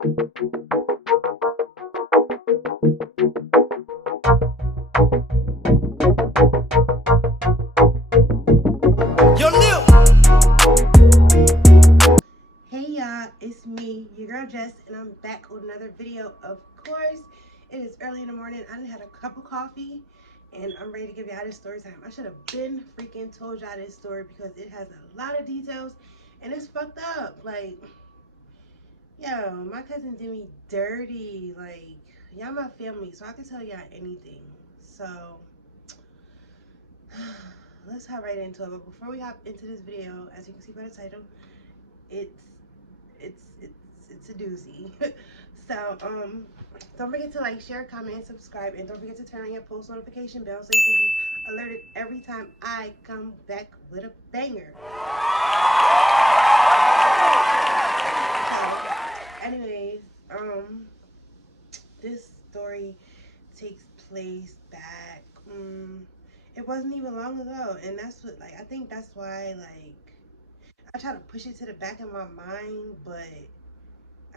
Hey y'all, it's me, your girl Jess, and I'm back with another video. Of course, it is early in the morning. I done had a cup of coffee, and I'm ready to give y'all this story time. I should have been freaking told y'all this story because it has a lot of details, and it's fucked up. Like, yo, my cousin did me dirty. Like, y'all my family, so I can tell y'all anything. So, let's hop right into it. But before we hop into this video, as you can see by the title, it's it's a doozy. So don't forget to like, share, comment, and subscribe, and don't forget to turn on your post notification bell so you can be alerted every time I come back with a banger. So anyways, this story takes place back, it wasn't even long ago, and that's what, like, I think that's why, like, I try to push it to the back of my mind, but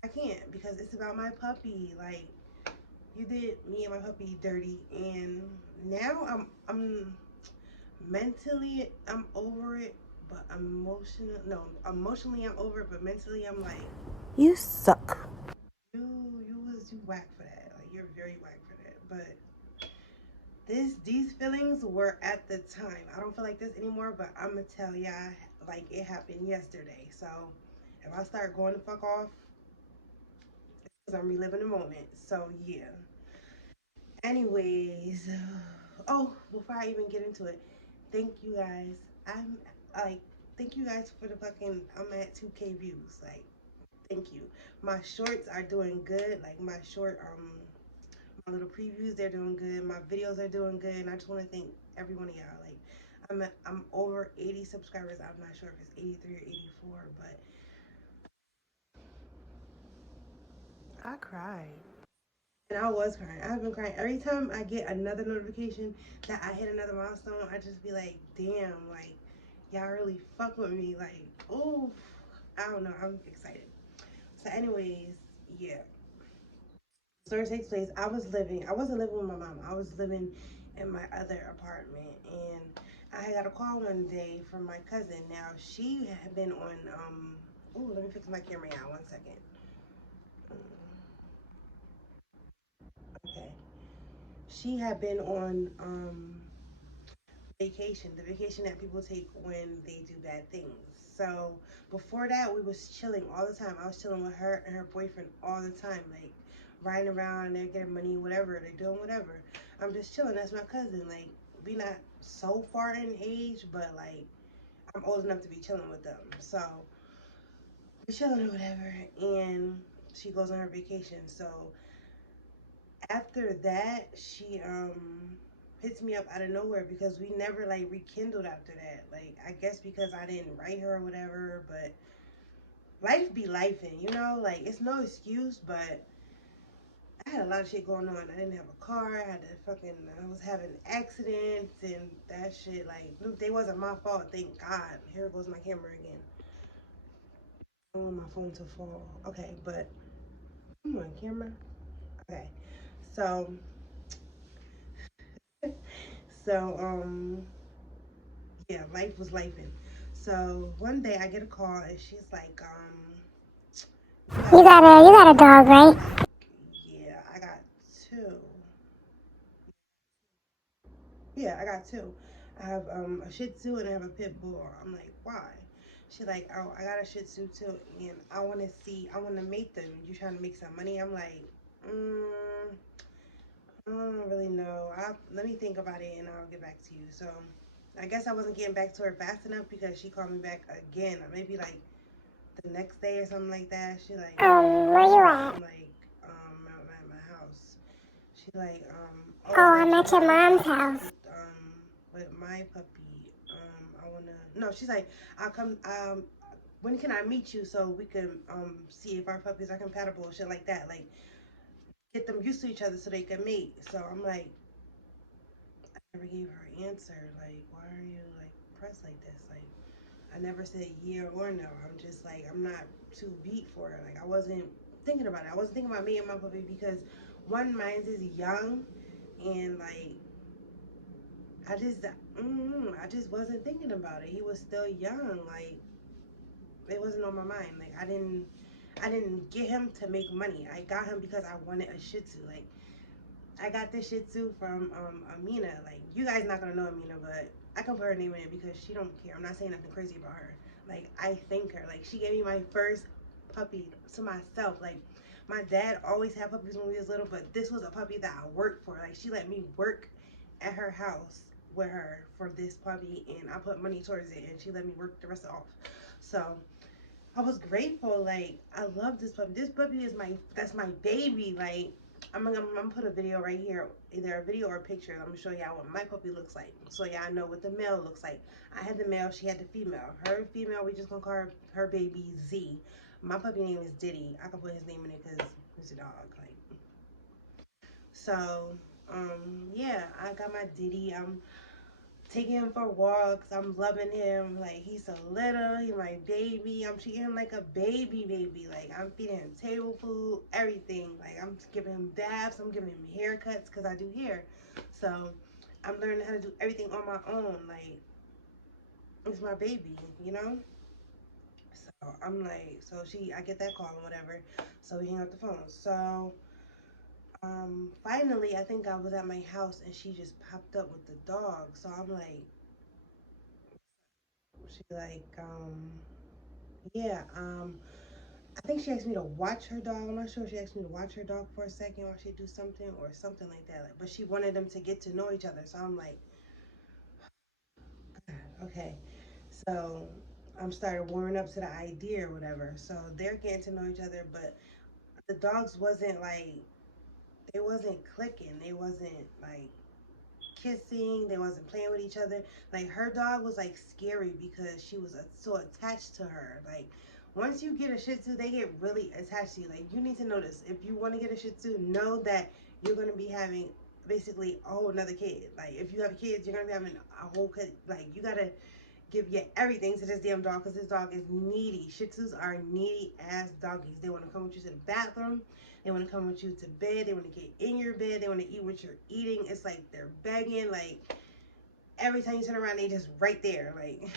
I can't because it's about my puppy. Like, you did me and my puppy dirty, and now I'm mentally I'm over it, but emotionally I'm over it, but mentally I'm like, you suck. You whack for that. Like, you're very whack for that. But these feelings were at the time. I don't feel like this anymore, but I'm gonna tell y'all like it happened yesterday. So if I start going the fuck off, because I'm reliving the moment. So yeah. Anyways, oh, before I even get into it, thank you guys. I'm like, thank you guys for the fucking. I'm at 2K views. Like, thank you. My shorts are doing good. Like my little previews, they're doing good. My videos are doing good, and I just want to thank every one of y'all. Like, I'm over 80 subscribers. I'm not sure if it's 83 or 84, but I cried. And I was crying. I've been crying. Every time I get another notification that I hit another milestone, I just be like, damn, like, y'all really fuck with me. Like, oof. I don't know. I'm excited. So, anyways, yeah. Story takes place. I wasn't living with my mom. I was living in my other apartment. And I got a call one day from my cousin. Now, she had been on, let me fix my camera out 1 second. Okay. She had been on, vacation, the vacation that people take when they do bad things. So before that, we was chilling all the time. I was chilling with her and her boyfriend all the time, like riding around, they're getting money, whatever, they're doing whatever. I'm just chilling. That's my cousin. Like, we not so far in age, but like, I'm old enough to be chilling with them. So we're chilling or whatever, and she goes on her vacation. So after that, she hits me up out of nowhere because we never like rekindled after that. Like, I guess because I didn't write her or whatever, but life be lifing, you know? Like, it's no excuse, but I had a lot of shit going on. I didn't have a car. I was having accidents and that shit. Like, they wasn't my fault, thank God. Here goes my camera again. I don't want my phone to fall. Okay, but come on, camera. Okay, so, so, yeah, life was lifing. So one day I get a call and she's like, You got a dog, right? like, yeah, I got two. Yeah, I got two. I have a Shih Tzu and I have a Pit Bull. I'm like, why? She's like, oh, I got a Shih Tzu too, and I want to mate them. You trying to make some money? I'm like, I don't really know. Let me think about it and I'll get back to you. So I guess I wasn't getting back to her fast enough because she called me back again, or maybe like the next day or something like that. She like, Where you at? I'm like, I'm at my house. She like, Oh, oh, I'm like, you at your have any mom's issues house. with my puppy? I wanna. No, she's like, I'll come. When can I meet you so we can see if our puppies are compatible, shit like that. Like, get them used to each other so they can mate. So I'm like, I never gave her an answer. Like, why are you like pressed like this? Like, I never said yeah or no. I'm just like, I'm not too beat for it. Like, I wasn't thinking about it. I wasn't thinking about me and my puppy because one, mine is young, and like I just, I just wasn't thinking about it. He was still young. Like it wasn't on my mind. Like I didn't get him to make money. I got him because I wanted a Shih Tzu. Like I got this Shih Tzu from Amina. Like you guys not gonna know Amina, but I can put her name in it because she don't care. I'm not saying nothing crazy about her. Like I thank her. Like she gave me my first puppy to myself. Like my dad always had puppies when we was little, but this was a puppy that I worked for. Like she let me work at her house with her for this puppy, and I put money towards it, and she let me work the rest off. So I was grateful. Like I love this puppy. This puppy is that's my baby. Like I'm gonna put a video right here, either a video or a picture. I'm gonna show y'all what my puppy looks like, so y'all know what the male looks like. I had the male, she had the female. Her female, we just gonna call her baby Z. My puppy name is Diddy. I can put his name in it because he's a dog. Like so, yeah, I got my Diddy. I'm taking him for walks. I'm loving him. Like he's so little. He's my baby. I'm treating him like a baby. Like I'm feeding him table food, everything. Like I'm giving him baths. I'm giving him haircuts because I do hair. So I'm learning how to do everything on my own. Like it's my baby, you know. So I'm like, so I get that call and whatever. So we hang up the phone. So finally, I think I was at my house and she just popped up with the dog. So I'm like, she like, yeah, I think she asked me to watch her dog. I'm not sure if she asked me to watch her dog for a second or she do something or something like that. Like, but she wanted them to get to know each other. So I'm like, okay. So I'm started warming up to the idea or whatever. So they're getting to know each other, but the dogs wasn't like they wasn't clicking. They wasn't like kissing. They wasn't playing with each other. Like her dog was like scary because she was so attached to her. Like once you get a Shih Tzu, they get really attached to you. Like you need to know this. If you want to get a Shih Tzu, know that you're gonna be having basically a whole another kid. Like if you have kids, you're gonna be having a whole kid. Like you gotta give your everything to this damn dog because this dog is needy. Shih Tzus are needy ass doggies. They want to come with you to the bathroom. They want to come with you to bed. They want to get in your bed. They want to eat what you're eating. It's like they're begging. Like every time you turn around, they just right there. Like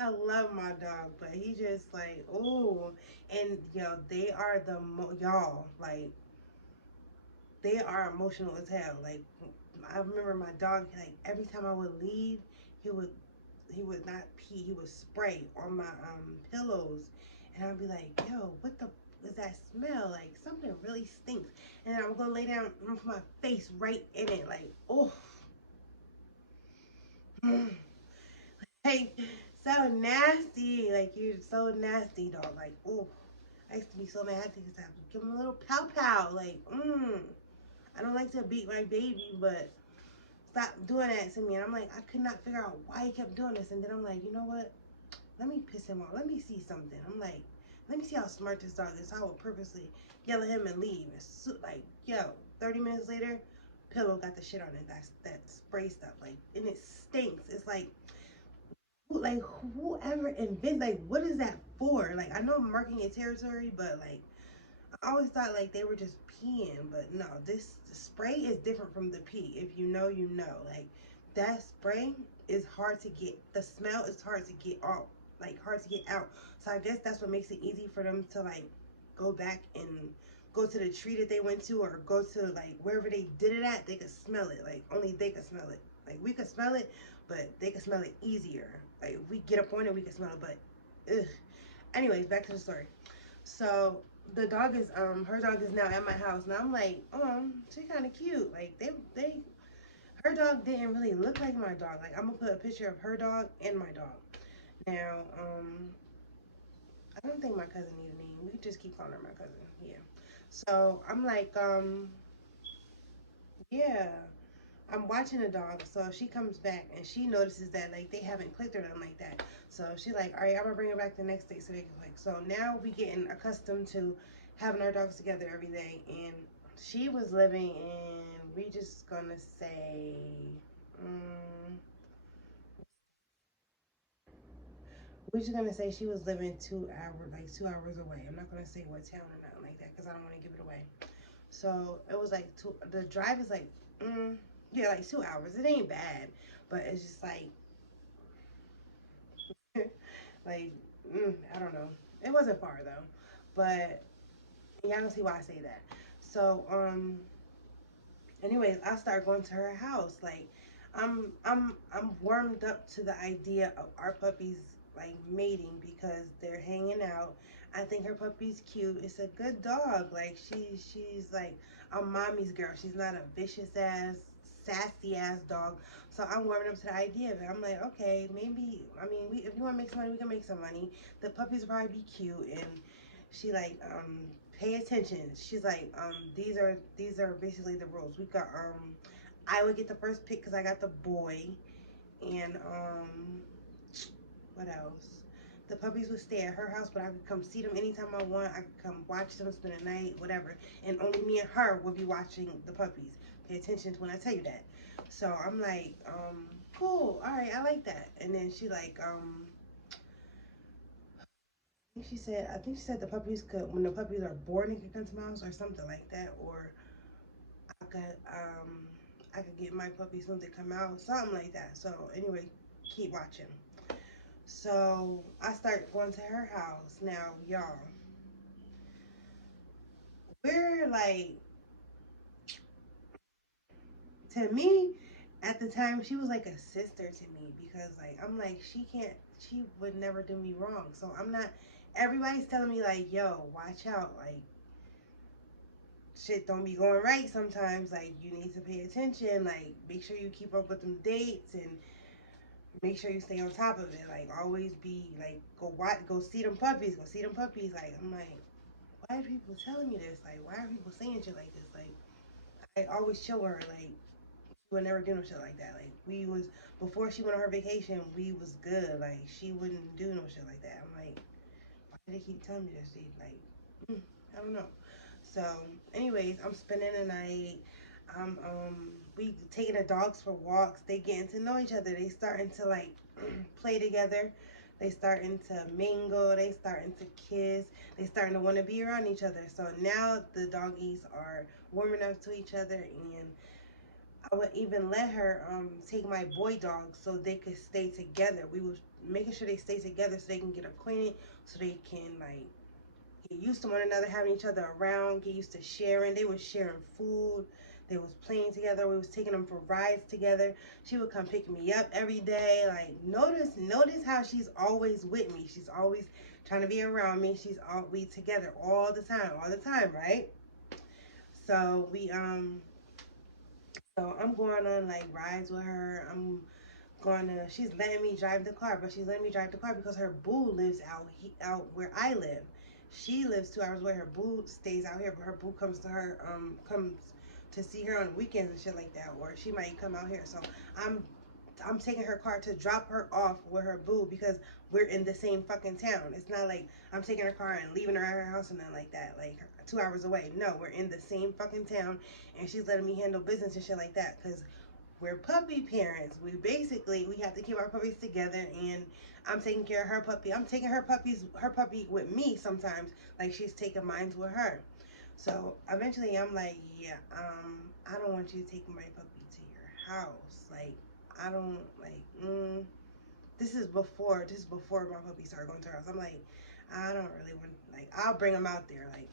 I love my dog, but he just like ooh, and yo, they are y'all like they are emotional as hell. Like I remember my dog. Like every time I would leave, he would he would not pee, he would spray on my pillows. And I'd be like, yo, what the is that smell? Like something really stinks. And then I'm gonna lay down and put my face right in it, like, oh like so nasty. Like you're so nasty, dog. Like, oh I used to be so mad because I would give him a little pow pow. Like, I don't like to beat my baby, but stop doing that to me. And I'm like, I could not figure out why he kept doing this. And then I'm like, you know what? Let me piss him off. Let me see something. I'm like, let me see how smart this dog is. I would purposely yell at him and leave. Like, yo, 30 minutes later, pillow got the shit on it. That's that spray stuff. Like, and it stinks. It's like whoever invent like what is that for? Like, I know I'm marking your territory, but like I always thought like they were just peeing, but no, this spray is different from the pee. If you know, you know. Like that spray is hard to get. The smell is hard to get out. Like hard to get out. So I guess that's what makes it easy for them to like go back and go to the tree that they went to or go to like wherever they did it at. They could smell it. Like only they could smell it. Like we could smell it, but they could smell it easier. Like if we get up on it, we can smell it. But ugh. Anyways, back to the story. So the dog is her dog is now at my house and I'm like, she's kinda cute. Like they her dog didn't really look like my dog. Like I'm gonna put a picture of her dog and my dog. Now, I don't think my cousin need a name. We could just keep calling her my cousin. Yeah. So I'm like, yeah. I'm watching the dog, so she comes back and she notices that like they haven't clicked or nothing like that. So she like, all right, I'm gonna bring her back the next day so they can click. So now we getting accustomed to having our dogs together every day, and she was living in we just gonna say, um, We're just gonna say she was living 2 hours, like 2 hours away. I'm not gonna say what town or nothing like that because I don't want to give it away. So it was like two. The drive is like, yeah, like 2 hours. It ain't bad, but it's just like, like, I don't know. It wasn't far though, but y'all don't see why I say that. So anyways, I started going to her house. Like, I'm warmed up to the idea of our puppies like mating because they're hanging out. I think her puppy's cute. It's a good dog. Like she's like a mommy's girl. She's not a vicious ass, sassy ass dog. So I'm warming up to the idea of it. I'm like, okay, maybe. I mean, if you want to make some money, we can make some money. The puppies will probably be cute, and she like pay attention. She's like, these are basically the rules. We got I would get the first pick because I got the boy, and what else? The puppies would stay at her house, but I could come see them anytime I want. I could come watch them, spend a night, whatever. And only me and her would be watching the puppies. Pay attention to when I tell you that. So I'm like, cool, all right, I like that. And then she like, I think she said the puppies could, when the puppies are born, they could come to my house or something like that, or I could get my puppies when they come out, something like that. So anyway, keep watching. So I start going to her house. Now, y'all, we're like, to me, at the time, she was like a sister to me because like I'm like she would never do me wrong. So I'm not. Everybody's telling me like, yo, watch out, like shit don't be going right sometimes. Like you need to pay attention. Like make sure you keep up with them dates and make sure you stay on top of it. Like always be like go see them puppies, go see them puppies. Like I'm like, why are people telling me this? Like why are people saying shit like this? Like I always chill with her. Like we would never do no shit like that. Like we was before she went on her vacation, we was good. Like she wouldn't do no shit like that. I'm like, why do they keep telling me this? They like, I don't know. So, anyways, I'm spending the night. We taking the dogs for walks. They getting to know each other. They starting to like play together. They starting to mingle. They starting to kiss. They starting to want to be around each other. So now the doggies are warming up to each other, and I would even let her take my boy dog so they could stay together. We was making sure they stay together so they can get acquainted, so they can like get used to one another, having each other around, get used to sharing. They was sharing food. They was playing together. We was taking them for rides together. She would come pick me up every day. Like notice how she's always with me. She's always trying to be around me. We together all the time, right? So so I'm going on like rides with her. She's letting me drive the car, but she's letting me drive the car because her boo lives out where I live. She lives 2 hours away. Her boo stays out here, but her boo comes to see her on weekends and shit like that, or she might come out here. So I'm I'm taking her car to drop her off with her boo because we're in the same fucking town. It's not like I'm taking her car and leaving her at her house and nothing like that, like 2 hours away. No, we're in the same fucking town, and she's letting me handle business and shit like that because we're puppy parents. We have to keep our puppies together, and I'm taking care of her puppy. I'm taking her puppy with me sometimes, like she's taking mine with her. So eventually, I'm like, yeah, I don't want you taking my puppy to your house. Like, I don't like. This is before my puppy started going to her house. I'm like, I don't really want. Like, I'll bring him out there. Like,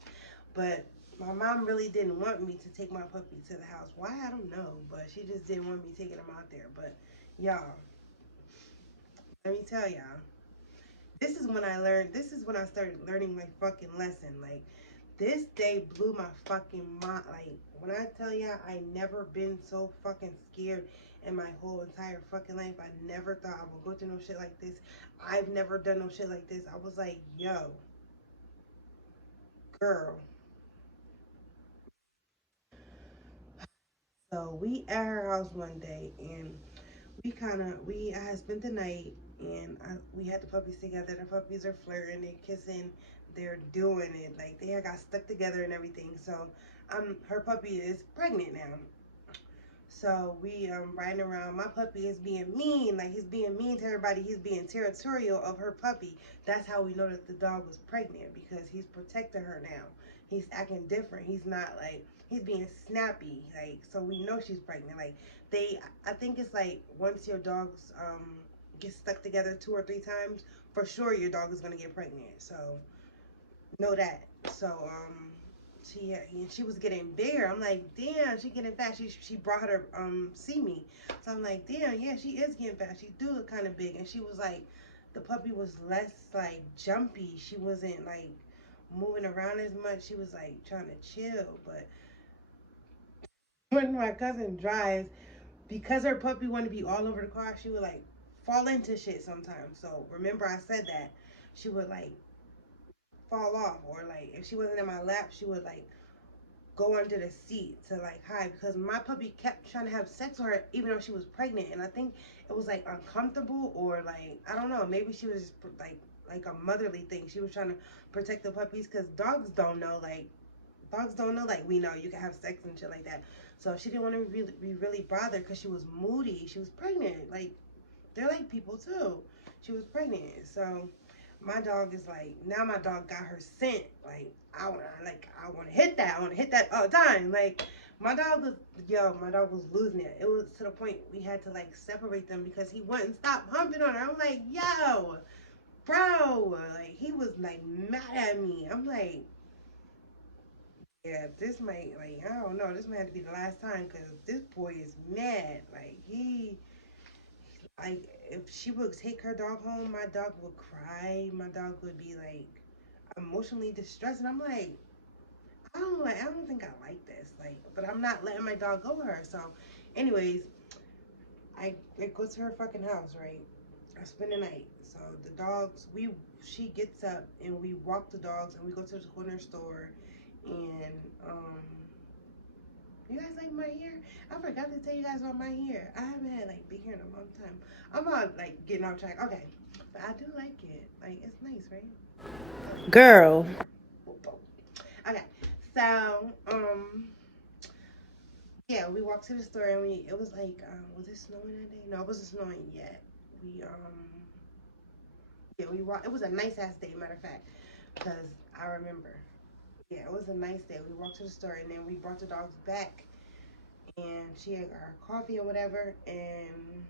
but my mom really didn't want me to take my puppy to the house. Why? I don't know. But she just didn't want me taking him out there. But y'all, let me tell y'all, this is when I started learning my fucking lesson. Like, this day blew my fucking mind. Like, when I tell y'all, I never been so fucking scared in my whole entire fucking life. I never thought I would go through no shit like this. I've never done no shit like this. I was like, yo, girl. So we at her house one day, and I had spent the night, and we had the puppies together. The puppies are flirting, they're kissing, they're doing it. Like they got stuck together and everything. So her puppy is pregnant now. So we riding around. My puppy is being mean, like he's being mean to everybody. He's being territorial of her puppy. That's how we know that the dog was pregnant because he's protecting her now. He's acting different. He's not like he's being snappy. Like so we know she's pregnant. Like I think it's like once your dogs get stuck together 2 or 3 times, for sure your dog is gonna get pregnant. So know that. So she was getting bigger. I'm like, damn, she getting fat. She brought her to see me. So I'm like, damn, yeah, she is getting fat. She do look kind of big. And she was like, the puppy was less like jumpy. She wasn't like moving around as much. She was like trying to chill. But when my cousin drives, because her puppy wanted to be all over the car, she would like fall into shit sometimes. So remember I said that she would like fall off, or like if she wasn't in my lap, she would like go under the seat to like hide, because my puppy kept trying to have sex with her even though she was pregnant, and I think it was like uncomfortable, or like I don't know, maybe she was just like a motherly thing. She was trying to protect the puppies because dogs don't know like we know you can have sex and shit like that. So she didn't want to be really bothered because she was moody. She was pregnant. Like they're like people too. She was pregnant. So my dog is like, now my dog got her scent. I wanna hit that. I wanna hit that all the time. Like my dog was losing it. It was to the point we had to like separate them because he wouldn't stop humping on her. I'm like, yo, bro. Like he was like mad at me. I'm like, yeah, this might like I don't know. This might have to be the last time because this boy is mad. Like if she would take her dog home, my dog would cry. My dog would be like emotionally distressed, and I'm like, I don't think I like this. Like, but I'm not letting my dog go with her. So, anyways, I go to her fucking house, right? I spend the night. So the dogs, she gets up and we walk the dogs and we go to the corner store, and you guys like my hair? I forgot to tell you guys about my hair. I haven't had like big hair in a long time. I'm all like getting off track. Okay, but I do like it. Like it's nice, right? Girl. Okay, so yeah, we walked to the store and it was like was it snowing that day? No, it wasn't snowing yet. We yeah, we walked. It was a nice ass day, matter of fact, because I remember. Yeah, it was a nice day. We walked to the store and then we brought the dogs back, and she had our coffee or whatever, and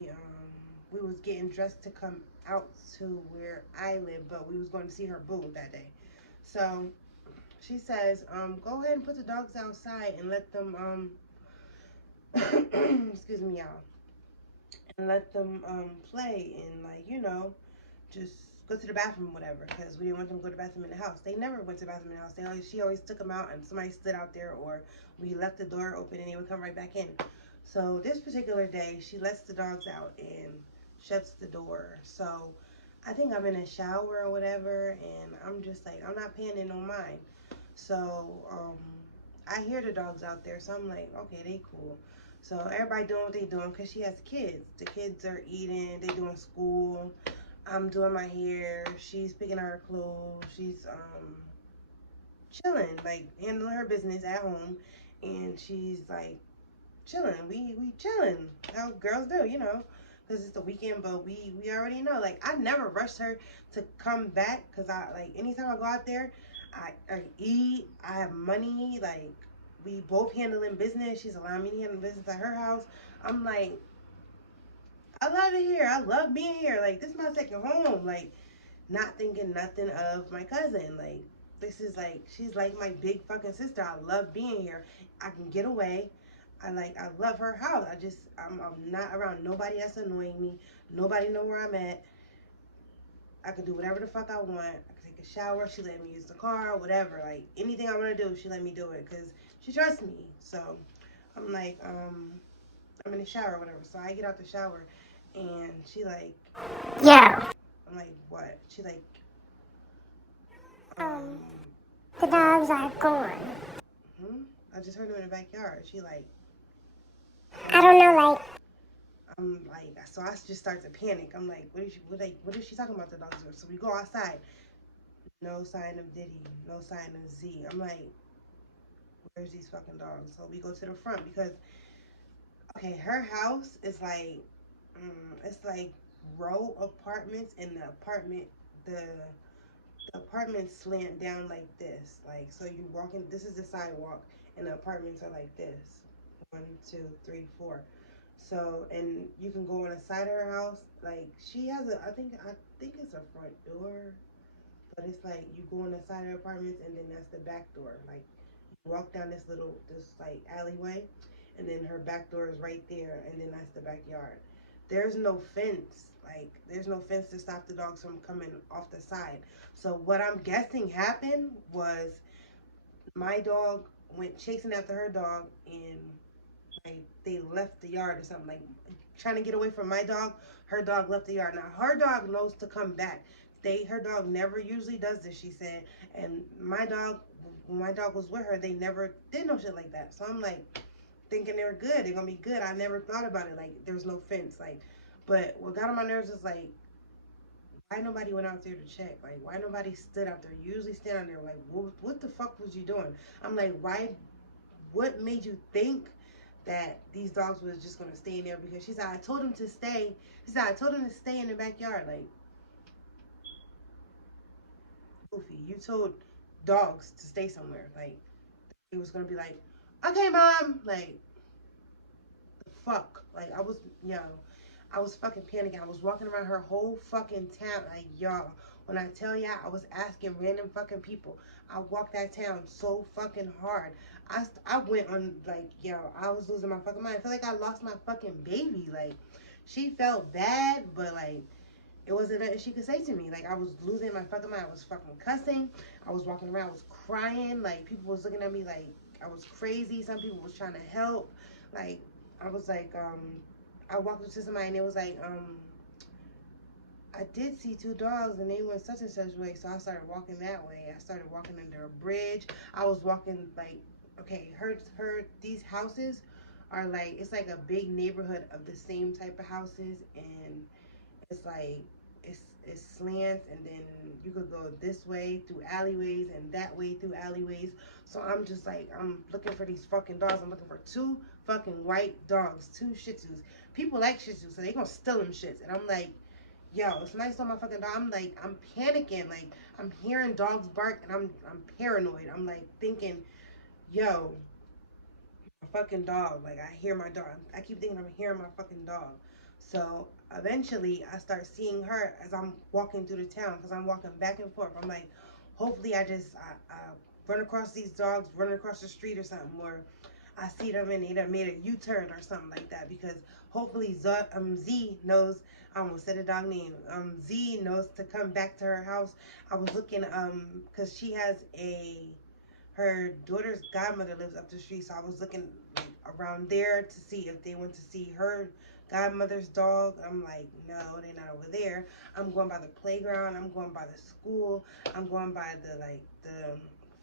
we was getting dressed to come out to where I live, but we was going to see her boo that day. So she says, go ahead and put the dogs outside and let them excuse me, y'all, and let them play and like just go to the bathroom, whatever, because we didn't want them to go to the bathroom in the house. They never went to the bathroom in the house. She always took them out, and somebody stood out there, or we left the door open, and they would come right back in. So this particular day, she lets the dogs out and shuts the door. So I think I'm in a shower or whatever, and I'm just like, I'm not paying it no mind. So I hear the dogs out there, so I'm like, okay, they cool. So everybody doing what they doing because she has kids. The kids are eating, they doing school. I'm doing my hair. She's picking out her clothes. She's chilling, like handling her business at home, and she's like chilling. We chilling. How girls do, because it's the weekend. But we already know. Like I never rushed her to come back because I like anytime I go out there, I eat. I have money. Like we both handling business. She's allowing me to handle business at her house. I'm like, I love it here. I love being here. Like this is my second home. Like not thinking nothing of my cousin. Like this is like she's like my big fucking sister. I love being here. I can get away. I love her house. I'm not around nobody that's annoying me. Nobody know where I'm at. I can do whatever the fuck I want. I can take a shower. She let me use the car, whatever. Like anything I want to do, she let me do it because she trusts me. So I'm like, I'm in the shower or whatever. So I get out the shower, and she like, Yeah. I'm like, what? She like, Um, um, the dogs are gone. hmm? I just heard her in the backyard. She like, I don't know, like, I'm like, so I just start to panic. I'm like, what is she talking about the dogs are? So we go outside. No sign of Diddy. No sign of Z. I'm like, where's these fucking dogs? So we go to the front because Okay, her house is like, it's like row apartments, and the the apartments slant down like this. Like, so you walk in, this is the sidewalk, and the apartments are like this. One, two, three, four. So, and you can go on the side of her house. Like, she has I think it's a front door, but it's like you go on the side of the apartments, and then that's the back door. Like, you walk down this like alleyway, and then her back door is right there, and then that's the backyard. There's no fence. Like, there's no fence to stop the dogs from coming off the side. So what I'm guessing happened was my dog went chasing after her dog, and like they left the yard or something, like trying to get away from my dog. Her dog left the yard. Now her dog knows to come back. Her dog never usually does this, she said. And my dog, when my dog was with her, they never did no shit like that. So I'm like thinking they were good. They're gonna be good. I never thought about it. Like, there was no fence. Like, but what got on my nerves is like, why nobody went out there to check? Like, why nobody stood out there? You usually stand out there. Like, what the fuck was you doing? I'm like, why? What made you think that these dogs was just gonna stay in there? Because she said, I told them to stay. She said, I told them to stay in the backyard. Like, goofy. You told dogs to stay somewhere. Like, it was gonna be like, okay, mom. Like, the fuck. Like, I was fucking panicking. I was walking around her whole fucking town. Like, y'all, when I tell y'all, I was asking random fucking people. I walked that town so fucking hard. I went on, like, yo, I was losing my fucking mind. I feel like I lost my fucking baby. Like, she felt bad, but, like, it wasn't nothing she could say to me. Like, I was losing my fucking mind. I was fucking cussing. I was walking around. I was crying. Like, people was looking at me like I was crazy. Some people was trying to help. Like, I was like, I walked up to somebody and it was like, I did see two dogs and they went such and such way. So I started walking that way. I started walking under a bridge. I was walking like, okay, these houses are like, it's like a big neighborhood of the same type of houses, and it's like it's slants, and then you could go this way through alleyways and that way through alleyways. So I'm just like, I'm looking for these fucking dogs. I'm looking for two fucking white dogs, two Shih Tzus. People like Shih Tzus, so they gonna steal them shits. And I'm like, yo, if somebody stole my fucking dog, I'm like, I'm panicking. Like, I'm hearing dogs bark, and I'm paranoid. I'm like thinking, yo, my fucking dog. Like, I hear my dog. I keep thinking I'm hearing my fucking dog. So eventually, I start seeing her as I'm walking through the town, because I'm walking back and forth. I'm like, hopefully, I run across these dogs, running across the street or something, or I see them and they done made a U-turn or something like that. Because hopefully, Z knows. I almost said a dog name. Z knows to come back to her house. I was looking, because she has her daughter's godmother lives up the street, so I was looking like around there to see if they went to see her godmother's dog. I'm like, no, they're not over there. I'm going by the playground. I'm going by the school. I'm going by the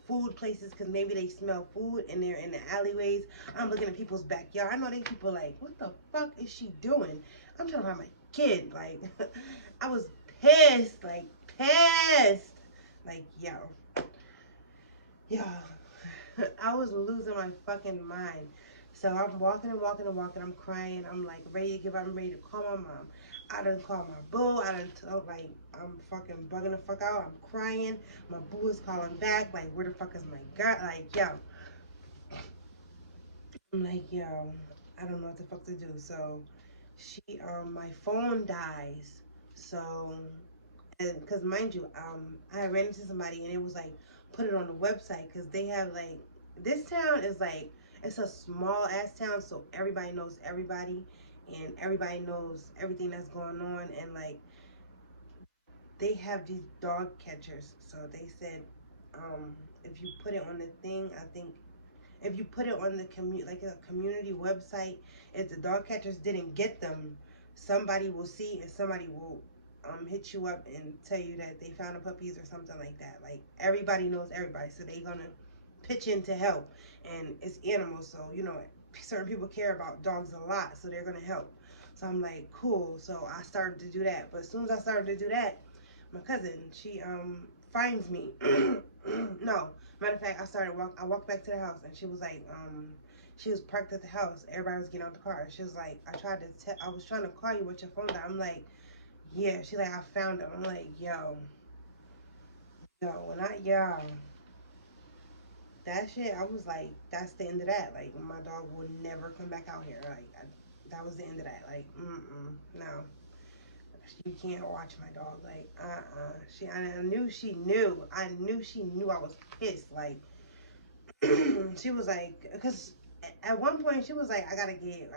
food places, because maybe they smell food and they're in the alleyways. I'm looking at people's backyard. I know they people like, what the fuck is she doing? I'm trying to find my kid. Like, I was pissed, like pissed. Like, yo, I was losing my fucking mind. So I'm walking and walking and walking. I'm crying. I'm like ready to give up. I'm ready to call my mom. I done called my boo. I done like, I'm fucking bugging the fuck out. I'm crying. My boo is calling back. Like, where the fuck is my god? Like, yo. I'm like, yo, I don't know what the fuck to do. So my phone dies. So, and because mind you, I ran into somebody and it was like, put it on the website, because they have like, this town is like, it's a small ass town, so everybody knows everybody, and everybody knows everything that's going on, and like, they have these dog catchers. So they said, if you put it on the thing, I think if you put it on the like a community website, if the dog catchers didn't get them, somebody will see, and somebody will hit you up and tell you that they found the puppies or something like that. Like, everybody knows everybody, so they gonna pitch in to help. And it's animals, so certain people care about dogs a lot, so they're gonna help. So I'm like, cool. So I started to do that, but as soon as I started to do that, my cousin, she finds me. No, matter of fact, I walked back to the house, and she was like, She was parked at the house. Everybody was getting out the car. She was like, I was trying to call you with your phone down. I'm like, yeah. She like, I found him. I'm like, when that shit, I was like, that's the end of that. Like, my dog will never come back out here. Like, that was the end of that. Like, no. You can't watch my dog. Like, I knew she knew. I knew she knew I was pissed. Like, she was like, because at one point she was like, I gotta get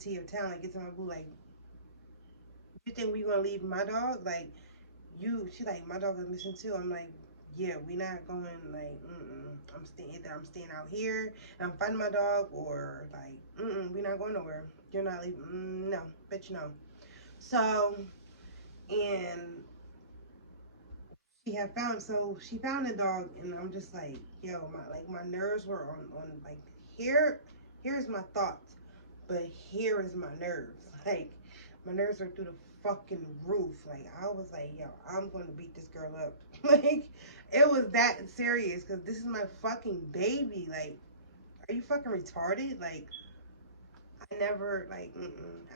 to your town, like, get to my boo. Like, you think we gonna leave my dog? Like, she like, my dog is missing too. I'm like, yeah, we not going, like, either I'm staying out here and I'm finding my dog, or like, we not going nowhere. You're not leaving. No, bitch, no. So, and she found the dog, and I'm just like, my nerves were on like, here's my thoughts, but here is my nerves. Like, my nerves are through the fucking roof. Like, I was like, I'm gonna beat this girl up. Like, it was that serious, because this is my fucking baby. Like, are you fucking retarded? Like, I never, like,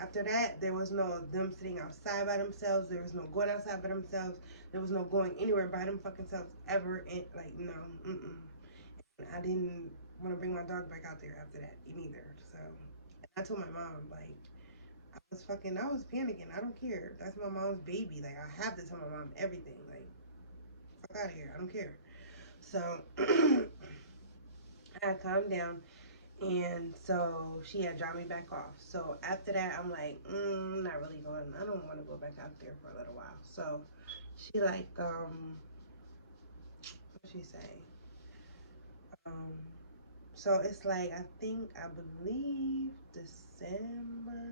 after that, there was no them sitting outside by themselves. There was no going outside by themselves. There was no going anywhere by them fucking selves ever. And, like, no, I didn't want to bring my dog back out there after that either. So, I told my mom, like, I was panicking. I don't care. That's my mom's baby. Like, I have to tell my mom everything. Like, fuck out of here. I don't care. So, I calmed down. And so she had dropped me back off. So after that, I'm like, not really going. I don't want to go back out there for a little while. So she like, what she say? Um, so it's like, I believe December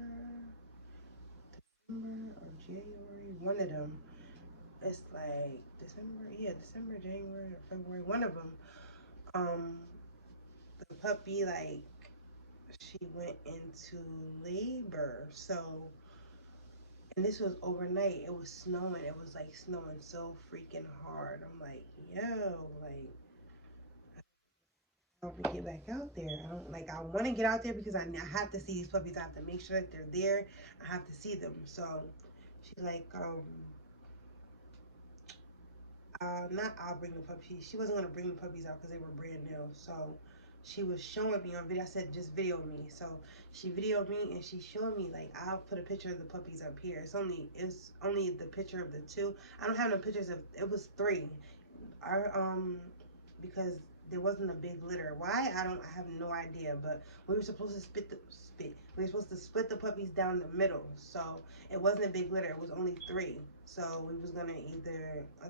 or January, one of them. It's like December, January, or February, one of them. Um, the puppy, like, she went into labor. So, and this was overnight. It was snowing. It was like snowing so freaking hard. I'm like, like, I don't get back out there. I don't, like, I want to get out there because I have to see these puppies. I have to make sure that they're there. I have to see them. So she's like, not I'll bring the puppies. She wasn't gonna bring the puppies out because they were brand new. So she was showing me on video. I said, just video me. So she videoed me and she showed me, like, I'll put a picture of the puppies up here. It's only the picture of the two. I don't have no pictures of, it was three. Because there wasn't a big litter. Why? I have no idea. But we were supposed to We were supposed to split the puppies down the middle. So it wasn't a big litter. It was only three. So we was gonna either, I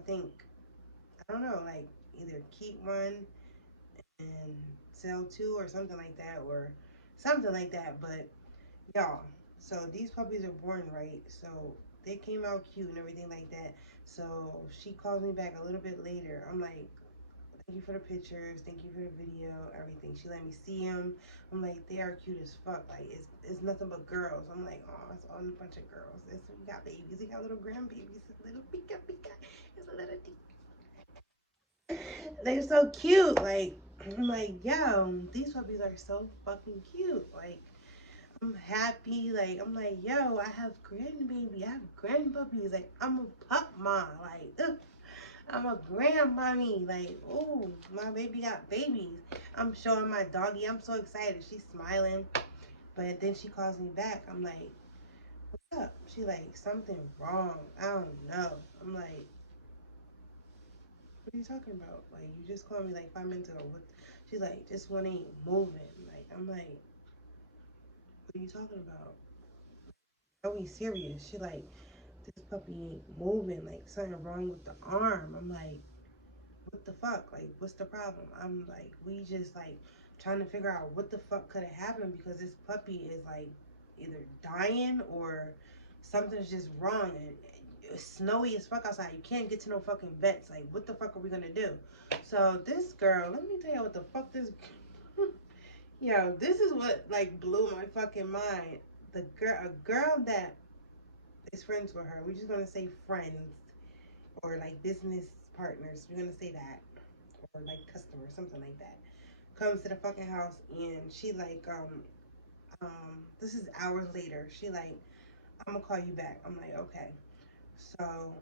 don't know, like, either keep one and sell two or something like that, or something like that. But y'all, so these puppies are born, right? So they came out cute and everything like that. So she calls me back a little bit later. I'm like, thank you for the pictures, thank you for the video, everything. She let me see them. I'm like, they are cute as fuck. Like, it's nothing but girls. I'm like, oh, it's all a bunch of girls. We got babies. We got little grandbabies. Little pika pika. It's a little. They're so cute. Like, I'm like, these puppies are so fucking cute. Like, I'm happy. Like, I'm like, I have grandbaby. I have grandpuppies. Like, I'm a pup mom. Like, ugh. I'm a grandmommy. Like, oh, my baby got babies. I'm showing my doggy. I'm so excited. She's smiling. But then she calls me back. I'm like, what's up? She like, something wrong. I don't know. I'm like, what are you talking about? Like, you just called me like 5 minutes ago. What? She's like, this one ain't moving. Like, I'm like, what are you talking about? Are we serious? She like, this puppy ain't moving. Like, something wrong with the arm. I'm like, what the fuck? Like, what's the problem? I'm like, we just like trying to figure out what the fuck could have happened, because this puppy is like either dying or something's just wrong. And it's snowy as fuck outside. You can't get to no fucking vets. Like, what the fuck are we gonna do? So this girl, let me tell you what the fuck this. This is what like blew my fucking mind. A girl that is friends with her. We're just gonna say friends, or like business partners. We're gonna say that, or like customer, something like that. comes to the fucking house and she like, this is hours later. She like, I'm gonna call you back. I'm like, okay. So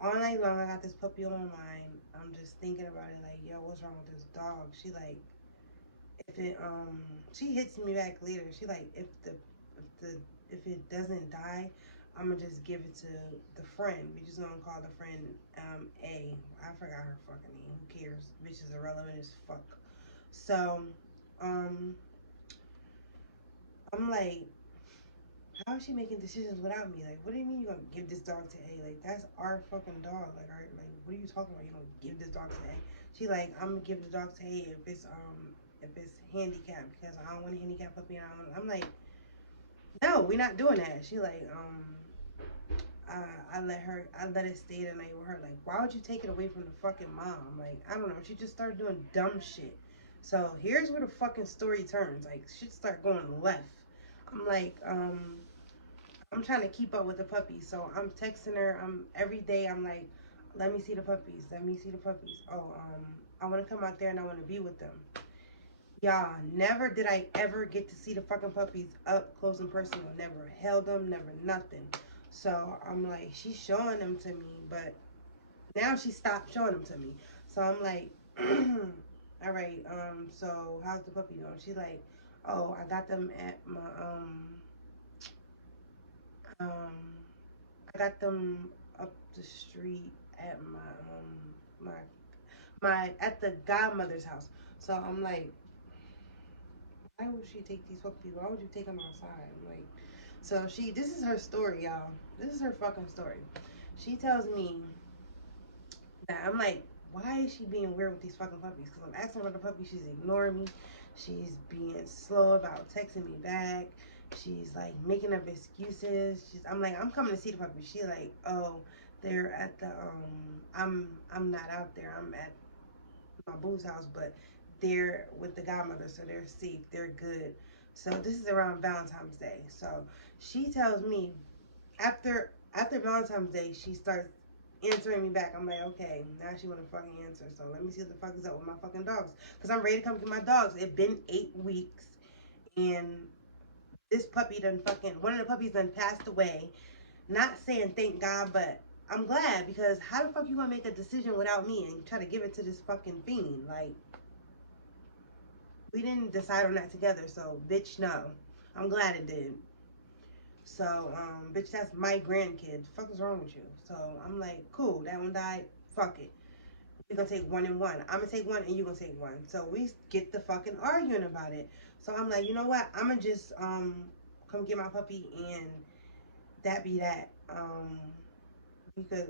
all night long, I got this puppy on my mind. I'm just thinking about it, like, yo, what's wrong with this dog? She like, if it she hits me back later. She like, if it doesn't die, I'm gonna just give it to the friend. We just gonna call the friend A. I forgot her fucking name. Who cares? Bitch is irrelevant as fuck. So, um, I'm like, how is she making decisions without me? Like, what do you mean you gonna give this dog to A? Like, that's our fucking dog. Like, what are you talking about? You gonna give this dog to A? She like, I'm gonna give the dog to A if it's handicapped because I don't want a handicapped puppy. And I'm like, no, we're not doing that. She like, I let it stay the night with her. Like, why would you take it away from the fucking mom? Like, I don't know. She just started doing dumb shit. So here's where the fucking story turns. Like, shit start going left. I'm like, I'm trying to keep up with the puppies. So I'm texting her. Every day. I'm like, let me see the puppies. Let me see the puppies. Oh, I want to come out there and I want to be with them. Y'all, never did I ever get to see the fucking puppies up close and personal. Never held them. Never nothing. So I'm like, she's showing them to me, but now she stopped showing them to me. So I'm like, all right. So how's the puppy doing? She's like, oh, I got them at my um I got them up the street at my at the godmother's house. So I'm like, why would she take these puppies? Why would you take them outside? I'm like, so this is her story, y'all. This is her fucking story. She tells me that I'm like, why is she being weird with these fucking puppies? Because I'm asking about the puppy, she's ignoring me. She's being slow about texting me back. She's like making up excuses. I'm like, I'm coming to see the puppy. She like, oh, they're at the I'm not out there. I'm at my boo's house, but they're with the godmother, so they're safe. They're good. So this is around Valentine's Day. So she tells me after Valentine's Day, she starts answering me back. I'm like, okay, now she want to fucking answer. So let me see what the fuck is up with my fucking dogs. Because I'm ready to come get my dogs. It's been 8 weeks. And this puppy done fucking, one of the puppies done passed away. Not saying thank God, but I'm glad because how the fuck you gonna make a decision without me and try to give it to this fucking fiend? Like, we didn't decide on that together. So, bitch, no. I'm glad it did. So, bitch, that's my grandkid. The fuck is wrong with you? So I'm like, cool, that one died. Fuck it. We're gonna take one and one. I'm gonna take one and you gonna take one. So we get the fucking arguing about it. So I'm like, you know what? I'm gonna just come get my puppy and that be that.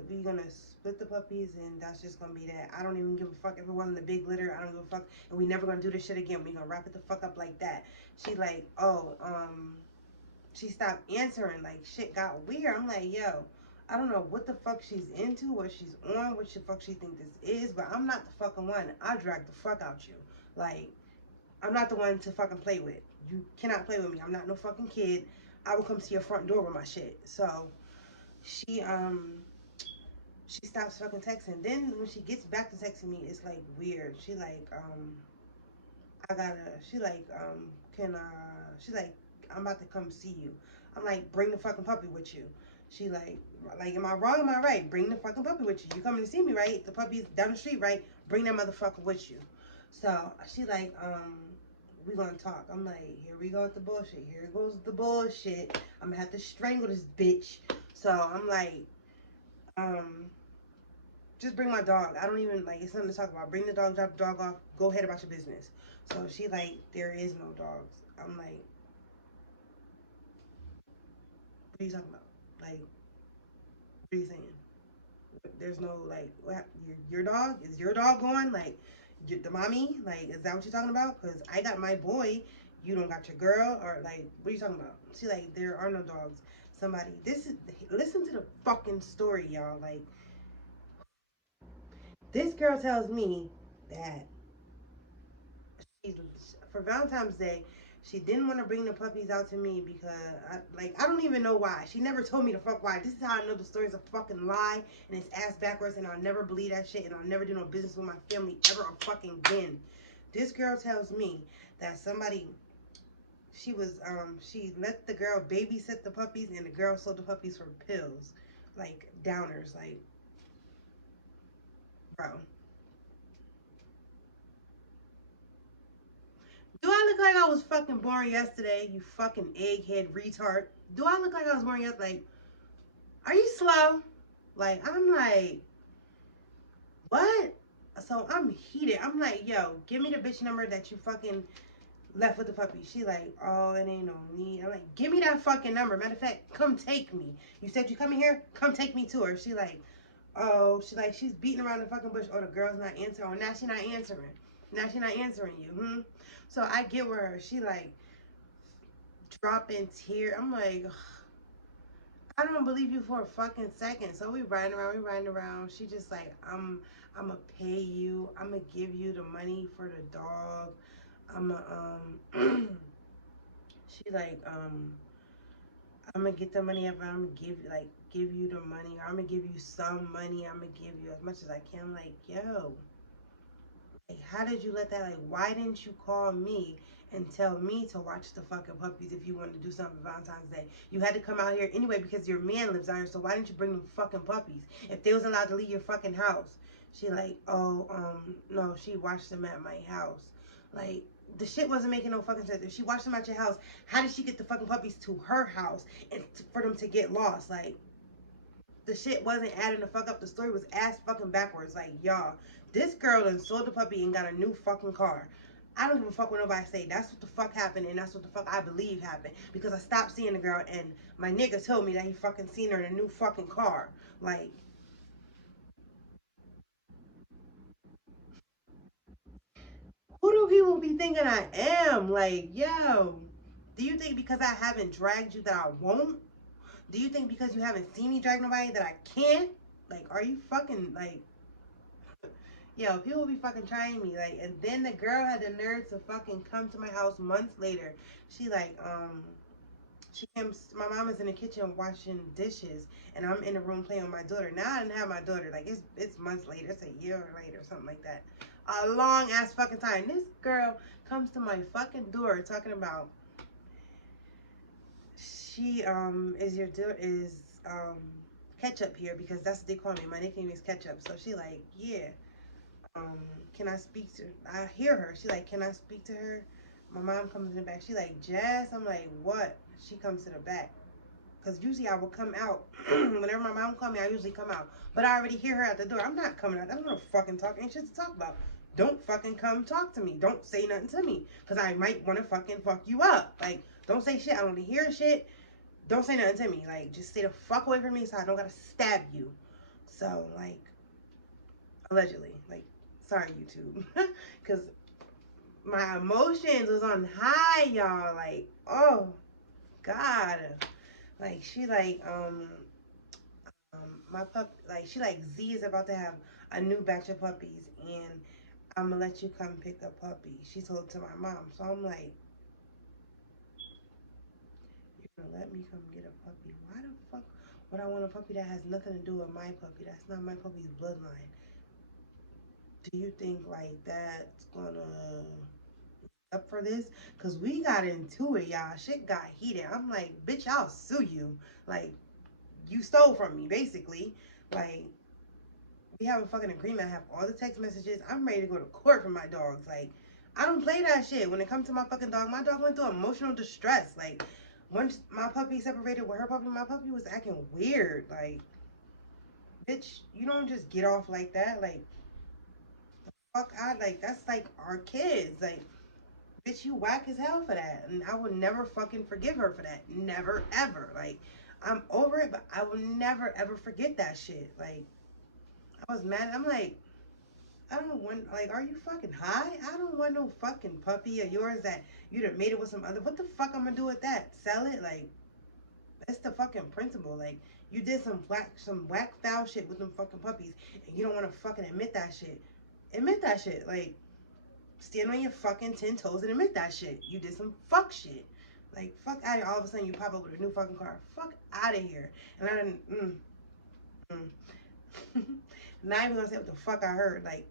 We gonna split the puppies and that's just gonna be that. I don't even give a fuck if it wasn't a big litter. I don't give a fuck. And we never gonna do this shit again. We gonna wrap it the fuck up like that. She like, oh, she stopped answering. Like, shit got weird. I'm like, yo, I don't know what the fuck she's into, what she's on, what the fuck she think this is, but I'm not the fucking one. I drag the fuck out you. Like, I'm not the one to fucking play with. You cannot play with me. I'm not no fucking kid. I will come to your front door with my shit. So she she stops fucking texting. Then when she gets back to texting me, it's like weird. She like I gotta. She like can she like I'm about to come see you. I'm like, bring the fucking puppy with you. She like, am I wrong? Am I right? Bring the fucking puppy with you. You coming to see me, right? The puppy's down the street, right? Bring that motherfucker with you. So she like, we gonna talk. I'm like, here we go with the bullshit. Here goes the bullshit. I'm gonna have to strangle this bitch. So I'm like, um, just bring my dog. I don't even like. It's nothing to talk about. Bring the dog. Drop the dog off. Go ahead about your business. So she like, there is no dogs. I'm like, what are you talking about? Like, what are you saying? There's no like, what, your dog? Is your dog going? Like, the mommy? Like, is that what you're talking about? Because I got my boy. You don't got your girl? Or like, what are you talking about? She like, there are no dogs. Somebody, listen to the fucking story, y'all. Like, this girl tells me that she, for Valentine's Day, she didn't want to bring the puppies out to me because I don't even know why. She never told me the fuck why. This is how I know the story's a fucking lie and it's ass backwards and I'll never believe that shit and I'll never do no business with my family ever or fucking again. This girl tells me that somebody, she let the girl babysit the puppies, and the girl sold the puppies for pills, like downers, like, bro. Do I look like I was fucking born yesterday, you fucking egghead retard? Do I look like I was born yesterday? Like, are you slow? Like, I'm like, what? So I'm heated. I'm like, yo, give me the bitch number that you fucking left with the puppy. She like, oh, it ain't on me. I'm like, give me that fucking number. Matter of fact, come take me. You said you coming here? Come take me to her. She like, oh, she like, she's beating around the fucking bush. Oh, the girl's not answering. Oh, now she not answering. Now she not answering you. So I get with her. She like dropping tears. I'm like, I don't believe you for a fucking second. So we riding around, She just like, I'ma pay you. I'ma give you the money for the dog. I'ma she like, I'm gonna get the money up, and I'm gonna give you the money. Or I'm gonna give you some money. I'm gonna give you as much as I can. I'm like, yo, like, how did you let that? Like, why didn't you call me and tell me to watch the fucking puppies if you wanted to do something for Valentine's Day? You had to come out here anyway because your man lives out here. So why didn't you bring them fucking puppies if they was allowed to leave your fucking house? She like, oh, no, she watched them at my house. Like, the shit wasn't making no fucking sense. If she watched them at your house, how did she get the fucking puppies to her house and for them to get lost? Like, the shit wasn't adding the fuck up. The story was ass fucking backwards. Like, y'all, this girl done sold the puppy and got a new fucking car. I don't give a fuck what nobody say. That's what the fuck happened, and that's what the fuck I believe happened. Because I stopped seeing the girl, and my nigga told me that he fucking seen her in a new fucking car. Like, who do people be thinking I am? Like, yo, do you think because I haven't dragged you that I won't? Do you think because you haven't seen me drag nobody that I can't? Like, are you fucking like? Yo, people be fucking trying me, like, and then the girl had the nerve to fucking come to my house months later. She like, she came. My mom is in the kitchen washing dishes, and I'm in the room playing with my daughter. Now I didn't have my daughter. Like, it's months later. It's a year later, something like that. A long ass fucking time. This girl comes to my fucking door talking about she is your daughter is ketchup here because that's what they call me. My nickname is ketchup. So she like, yeah. um, can I speak to I hear her. She like, can I speak to her? My mom comes in the back. She like, Jazz. I'm like, what? She comes to the back. Because usually I will come out. Whenever my mom call me, I usually come out. But I already hear her at the door. I'm not coming out. I'm not fucking talking. Ain't shit to talk about. Don't fucking come talk to me. Don't say nothing to me. Because I might want to fucking fuck you up. Like, don't say shit. I don't hear shit. Don't say nothing to me. Like, just stay the fuck away from me so I don't gotta stab you. So, like, allegedly. Like, sorry, YouTube. Because my emotions was on high, y'all. Like, oh, God. Like, she like, my pup, like, she like, Z is about to have a new batch of puppies, and I'm gonna let you come pick a puppy. She told to my mom. So I'm like, you're gonna let me come get a puppy? Why the fuck would I want a puppy that has nothing to do with my puppy? That's not my puppy's bloodline. Do you think like that's gonna up for this? Because we got into it, y'all. Shit got heated. I'm like, bitch, I'll sue you. Like, you stole from me, basically. Like, we have a fucking agreement. I have all the text messages. I'm ready to go to court for my dogs. Like, I don't play that shit. When it comes to my fucking dog, my dog went through emotional distress. Like, once my puppy separated with her puppy, my puppy was acting weird. Like, bitch, you don't just get off like that. Like, fuck, like, that's like our kids. Like, bitch, you whack as hell for that. And I will never fucking forgive her for that. Never, ever. Like, I'm over it, but I will never, ever forget that shit. Like, I was mad. I'm like, I don't want, like, are you fucking high? I don't want no fucking puppy of yours that you done made it with some other. What the fuck I'm gonna do with that? Sell it? Like, that's the fucking principle. Like, you did some whack foul shit with them fucking puppies, and you don't want to fucking admit that shit. Admit that shit. Like, stand on your fucking 10 toes and admit that shit. You did some fuck shit. Like, fuck out of here. All of a sudden, you pop up with a new fucking car. Fuck out of here. And I didn't, mm. Not even gonna say what the fuck I heard. Like,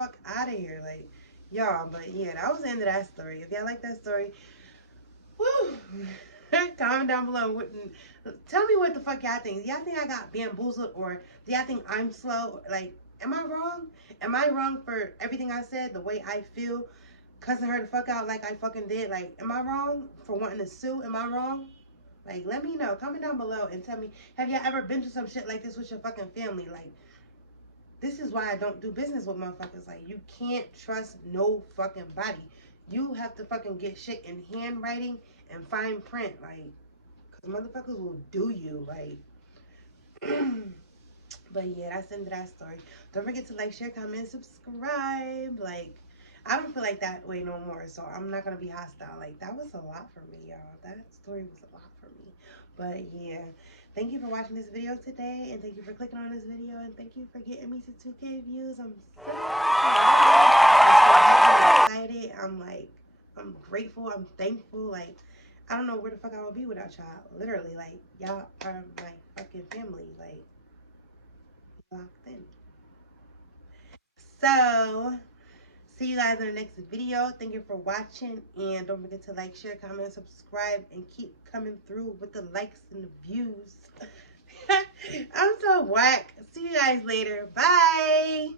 fuck out of here. Like, y'all, but yeah, that was the end of that story. If y'all like that story, woo, comment down below. Tell me what the fuck y'all think. Do y'all think I got bamboozled, or do y'all think I'm slow? Like, am I wrong? Am I wrong for everything I said, the way I feel, cussing her the fuck out like I fucking did? Like, am I wrong for wanting to sue? Am I wrong? Like, let me know. Comment down below and tell me, have y'all ever been through some shit like this with your fucking family? Like, this is why I don't do business with motherfuckers. Like, you can't trust no fucking body. You have to fucking get shit in handwriting and fine print. Like, because motherfuckers will do you. Like, but yeah, that's the end of that story. Don't forget to like, share, comment, subscribe. Like, I don't feel like that way no more, so I'm not gonna be hostile. Like, that was a lot for me, y'all. That story was a lot for me. But yeah, thank you for watching this video today, and thank you for clicking on this video, and thank you for getting me to 2K views. I'm so excited. I'm grateful. I'm thankful. Like, I don't know where the fuck I would be without y'all. Literally, like, y'all are my fucking family. Like, locked in. So, see you guys in the next video. Thank you for watching. And don't forget to like, share, comment, subscribe. And keep coming through with the likes and the views. I'm so whack. See you guys later. Bye.